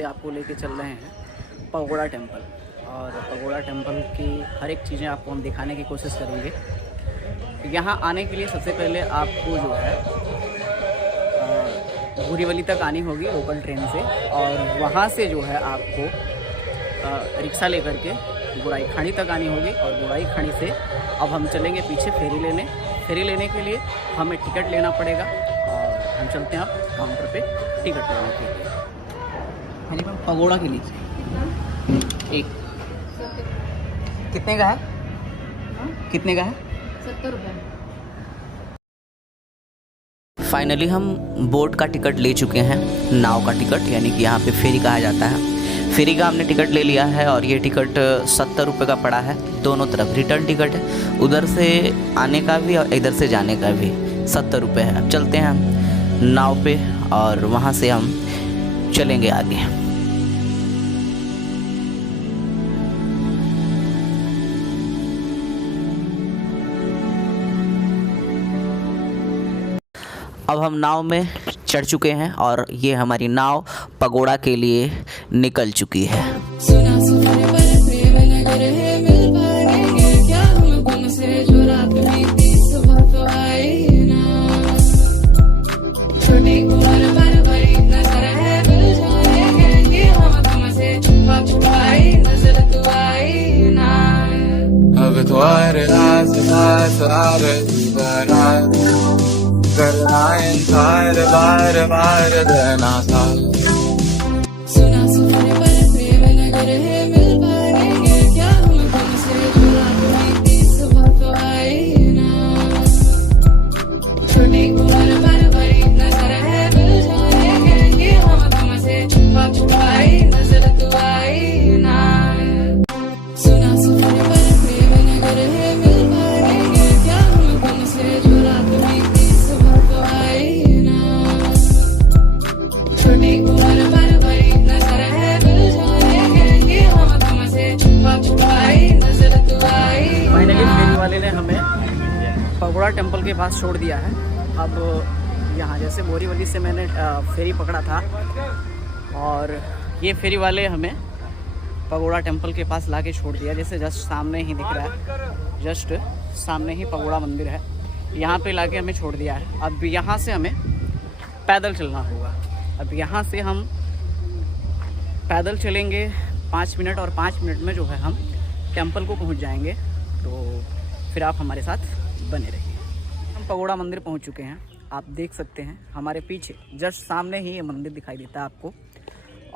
से आपको लेके चल रहे हैं पगोड़ा टेम्पल। और पगोड़ा टेम्पल की हर एक चीज़ें आपको हम दिखाने की कोशिश करेंगे। यहाँ आने के लिए सबसे पहले आपको जो है बोरीवली तक आनी होगी लोकल ट्रेन से, और वहाँ से जो है आपको रिक्शा लेकर के गोराई खाड़ी तक आनी होगी। और गोराई खाड़ी से अब हम चलेंगे पीछे फेरी लेने। फेरी लेने के लिए हमें टिकट लेना पड़ेगा और हम चलते हैं आप काउंटर पे टिकट लेने के लिए। मेरी मैम पगोड़ा के लिए एक कितने का है? कितने का है? 70 रुपये। फाइनली हम बोट का टिकट ले चुके हैं, नाव का टिकट, यानी कि यहाँ पे फेरी कहा जाता है। फेरी का हमने टिकट ले लिया है और ये टिकट 70 रुपये का पड़ा है। दोनों तरफ रिटर्न टिकट है, उधर से आने का भी और इधर से जाने का भी 70 रुपये है। अब चलते हैं हम नाव पे और वहाँ से हम चलेंगे आगे। अब हम नाव में चढ़ चुके हैं और ये हमारी नाव पगोड़ा के लिए निकल चुकी है। सुना सुनाने पर प्रेम नगर है, मिल पाएंगे क्या हम तुमसे जो रात बीती सुबह तो आई ना। छोटी उम्र पर बड़ी नजर है, मिल जाएंगे हम तुमसे वापस आई नजर तो आई ना। अब तुम्हारे बार देना था। सुना सुनाने पर प्रेम नगर है, मिल पाएंगे क्या हम तुमसे जो रात बीती सुबह तो आई ना। छोटी उम्र पर बड़ी नजर है, मिल जाएंगे हम तुमसे वापस आई नजर तो आई ना। सुना सुनाने पर प्रेम नगर है, मिल पाएंगे क्या हम तुमसे जो रात बीती सुबह तो आई ना। छोटी उम्र पर बड़ी नजर है, मिल जाएंगे हम तुमसे वापस आई नजर तो आई। फाइनली फेरी वाले ने हमें पगोड़ा टेम्पल के पास छोड़ दिया है। अब यहाँ जैसे बोरीवली से मैंने फेरी पकड़ा था और ये फेरी वाले हमें पगोड़ा टेम्पल के पास लाके छोड़ दिया। जैसे जस्ट सामने ही दिख रहा है, जस्ट सामने ही पगोड़ा मंदिर है, यहाँ पे लाके हमें छोड़ दिया है। अब यहाँ से हमें पैदल चलना होगा। अब यहाँ से हम पैदल चलेंगे 5 मिनट और 5 मिनट में जो है हम टेम्पल को पहुँच जाएंगे। तो फिर आप हमारे साथ बने रहिए। हम पगोड़ा मंदिर पहुँच चुके हैं, आप देख सकते हैं हमारे पीछे जस्ट सामने ही ये मंदिर दिखाई देता है आपको।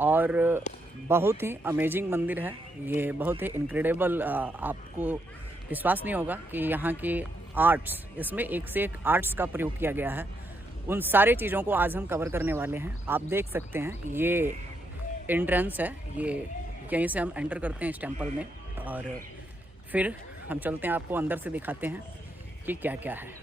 और बहुत ही अमेजिंग मंदिर है ये, बहुत ही इनक्रेडिबल। आपको विश्वास नहीं होगा कि यहाँ की आर्ट्स, इसमें एक से एक आर्ट्स का प्रयोग किया गया है। उन सारी चीज़ों को आज हम कवर करने वाले हैं। आप देख सकते हैं ये एंट्रेंस है, ये यहीं से हम एंटर करते हैं इस टेम्पल में और फिर हम चलते हैं, आपको अंदर से दिखाते हैं कि क्या क्या है।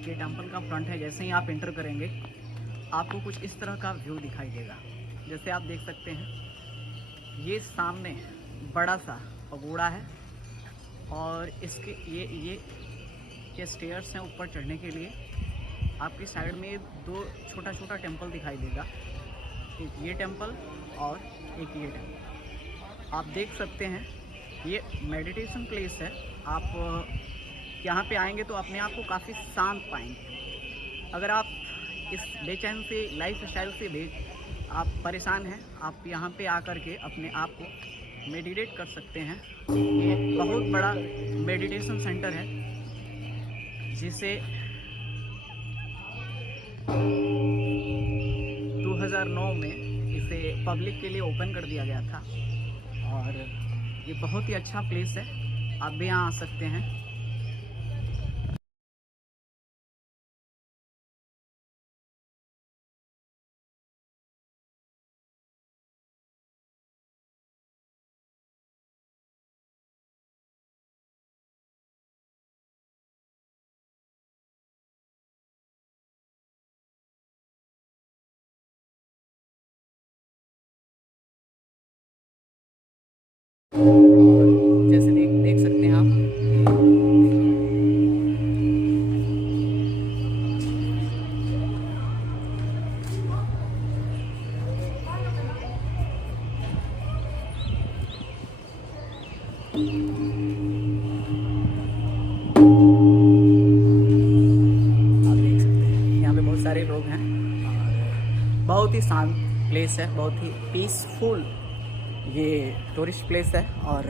ये टेम्पल का फ्रंट है। जैसे ही आप इंटर करेंगे आपको कुछ इस तरह का व्यू दिखाई देगा। जैसे आप देख सकते हैं ये सामने बड़ा सा पगोड़ा है और इसके ये स्टेयर्स हैं ऊपर चढ़ने के लिए। आपकी साइड में दो छोटा छोटा टेम्पल दिखाई देगा, एक ये टेम्पल और एक ये टेम्पल। आप देख सकते हैं ये मेडिटेशन प्लेस है। आप यहाँ पे आएंगे तो अपने आप को काफ़ी शांत पाएंगे। अगर आप इस बेचैन से लाइफ स्टाइल से आप परेशान हैं, आप यहाँ पे आकर के अपने आप को मेडिटेट कर सकते हैं। ये बहुत बड़ा मेडिटेशन सेंटर है जिसे 2009 में इसे पब्लिक के लिए ओपन कर दिया गया था और ये बहुत ही अच्छा प्लेस है। आप भी यहाँ आ सकते हैं। जैसे देख सकते हैं आप, यहाँ पे बहुत सारे लोग हैं और बहुत ही शांत प्लेस है, बहुत ही पीसफुल ये टूरिस्ट प्लेस है। और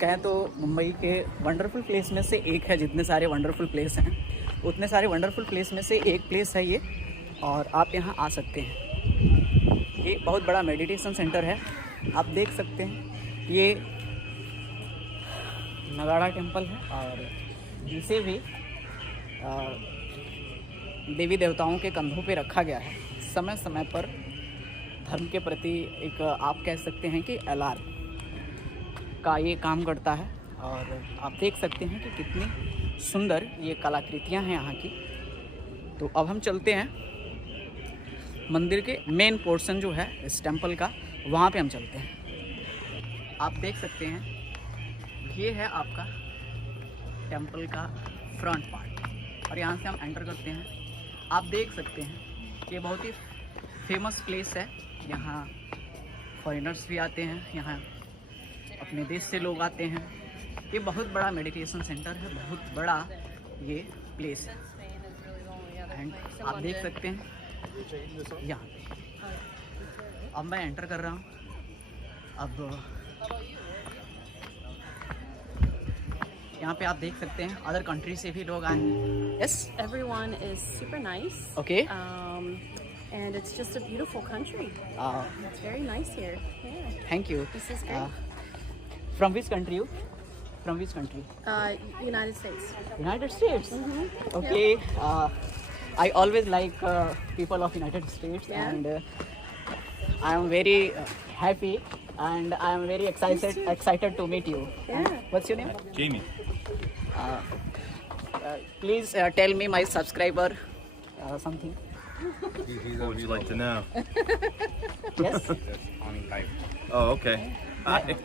कहें तो मुंबई के वंडरफुल प्लेस में से एक है। जितने सारे वंडरफुल प्लेस हैं उतने सारे वंडरफुल प्लेस में से एक प्लेस है ये, और आप यहाँ आ सकते हैं। ये बहुत बड़ा मेडिटेशन सेंटर है। आप देख सकते हैं ये नगाड़ा टेम्पल है और इसे भी देवी देवताओं के कंधों पे रखा गया है। समय समय पर धर्म के प्रति एक आप कह सकते हैं कि अलार्म का ये काम करता है। और आप देख सकते हैं कि कितनी सुंदर ये कलाकृतियाँ हैं यहाँ की। तो अब हम चलते हैं मंदिर के मेन पोर्शन जो है इस टेम्पल का, वहाँ पे हम चलते हैं। आप देख सकते हैं ये है आपका टेम्पल का फ्रंट पार्ट और यहाँ से हम एंटर करते हैं। आप देख सकते हैं ये बहुत ही फेमस प्लेस है। यहाँ फॉरेनर्स भी आते हैं, यहाँ अपने देश से लोग आते हैं। ये बहुत बड़ा मेडिटेशन सेंटर है, बहुत बड़ा ये प्लेस है। एंड आप देख सकते हैं यहाँ पे अब मैं एंटर कर रहा हूँ। अब यहाँ पे आप देख सकते हैं अदर कंट्री से भी लोग आए हैं। Yes, Everyone is super nice. Okay. And it's just a beautiful country. It's very nice here. Yeah. Thank you. This is great. From which country you? From which country? United States. United States. Okay. I always like people of United States, Yeah. and I am very happy and I am very excited to meet you. Yeah. What's your name? Jamie. Please tell me my subscriber something. What would you like to know? Yes. Oh, okay. Hi.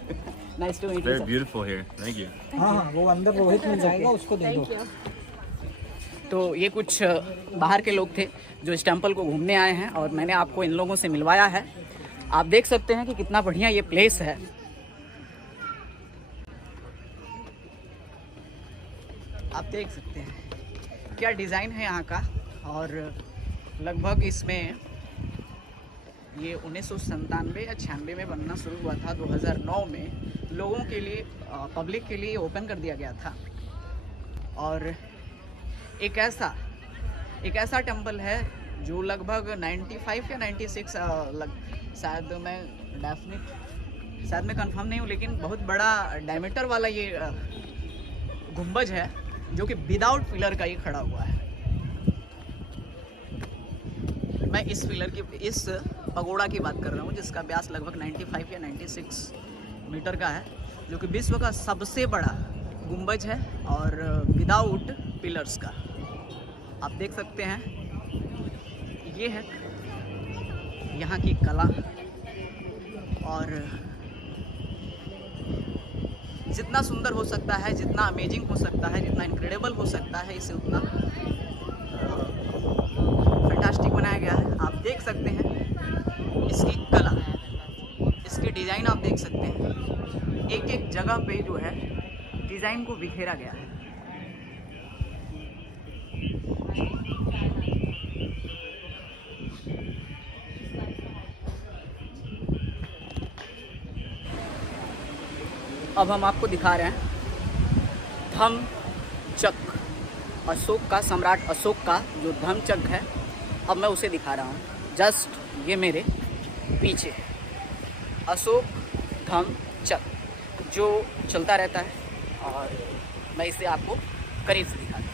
Nice to meet you. Very Sir. beautiful here. Thank you. हाँ वो अंदर रोहित मिल जाएगा, उसको दे दो। Thank you. तो ये कुछ बाहर के लोग थे जो इस टेम्पल को घूमने आए हैं और मैंने आपको इन लोगों से मिलवाया है। आप देख सकते हैं कि कितना बढ़िया ये प्लेस है। आप देख सकते हैं क्या डिज़ाइन है यहाँ का। और लगभग इसमें ये 1997 या 96 में बनना शुरू हुआ था। 2009 में लोगों के लिए, पब्लिक के लिए ओपन कर दिया गया था। और एक ऐसा टेम्पल है जो लगभग 95 या 96 शायद मैं कंफर्म नहीं हूँ, लेकिन बहुत बड़ा डायमीटर वाला ये गुंबज है जो कि विदाउट पिलर का ये खड़ा हुआ है। मैं इस पगोड़ा की बात कर रहा हूँ जिसका व्यास लगभग 95 या 96 मीटर का है, जो कि विश्व का सबसे बड़ा गुंबज है और विदाउट पिलर्स का। आप देख सकते हैं ये है यहाँ की कला। और जितना सुंदर हो सकता है, जितना अमेजिंग हो सकता है, जितना इनक्रेडिबल हो सकता है, इसे उतना फैंटास्टिक बनाया गया है। आप देख सकते हैं इसकी कला, इसकी डिज़ाइन आप देख देख सकते हैं एक एक जगह पे जो है डिज़ाइन को बिखेरा गया है। अब हम आपको दिखा रहे हैं धम्मचक, अशोक का, सम्राट अशोक का जो धम्मचक है, अब मैं उसे दिखा रहा हूँ। जस्ट ये मेरे पीछे अशोक धम्मचक जो चलता रहता है और मैं इसे आपको करीब से दिखा रहा हूँ।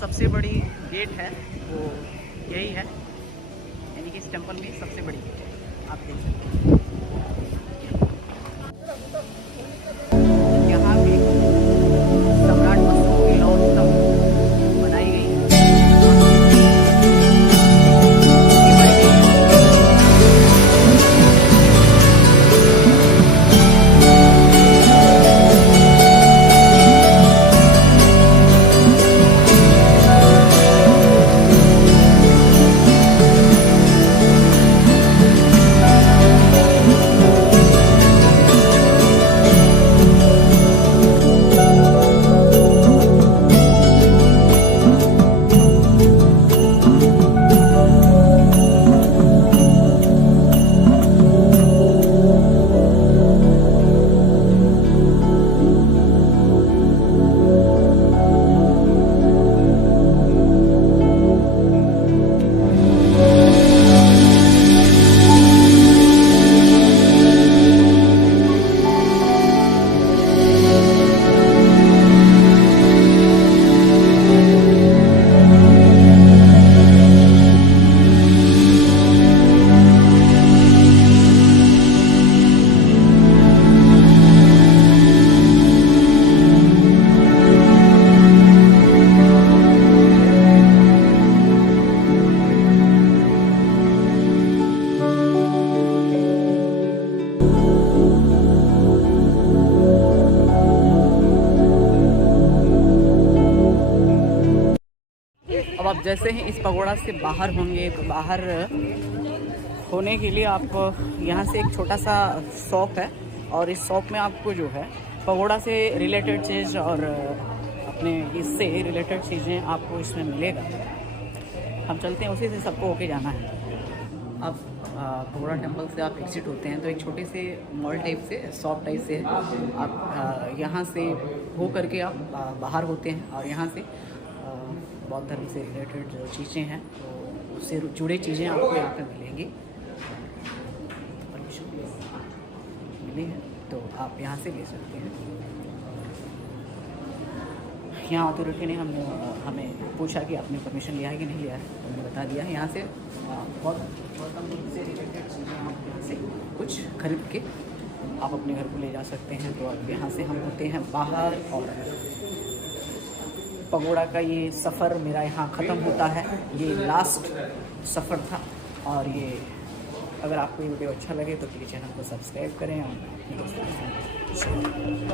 सबसे बड़ी गेट है वो यही है, यानी कि इस टेंपल में सबसे बड़ी गेट है, आप देख सकते हैं। यहाँ पे सम्राट अशोक की लौ स्तंभ बनाई गई है। अब आप जैसे ही इस पगोड़ा से बाहर होंगे तो बाहर होने के लिए आप यहाँ से एक छोटा सा शॉप है और इस शॉप में आपको जो है पगोड़ा से रिलेटेड चीज़ और अपने इससे रिलेटेड चीज़ें आपको इसमें मिलेगा। हम चलते हैं, उसी से सबको होके जाना है। अब पगोड़ा टेम्पल से आप एग्जिट होते हैं तो एक छोटे से मॉल टाइप से, शॉप टाइप से आप यहाँ से हो करके आप बाहर होते हैं और यहाँ से बौद्ध धर्म से रिलेटेड जो चीज़ें हैं तो उससे जुड़े चीज़ें आपको यहाँ पे मिलेंगी, मिली हैं तो आप यहाँ से ले सकते हैं। यहाँ अथॉरिटी ने हमें पूछा कि आपने परमिशन लिया है कि नहीं लिया है, तो हमने बता दिया है। यहाँ से बहुत से रिलेटेड चीज़ें आप यहाँ से कुछ खरीद के आप अपने घर को ले जा सकते हैं। तो अब यहाँ से हम होते हैं बाहर और पगोड़ा का ये सफ़र मेरा यहाँ ख़त्म होता है। ये लास्ट सफ़र था और ये अगर आपको ये वीडियो अच्छा लगे तो प्लीज़ चैनल को सब्सक्राइब करें और दोस्तों के साथ शेयर करें।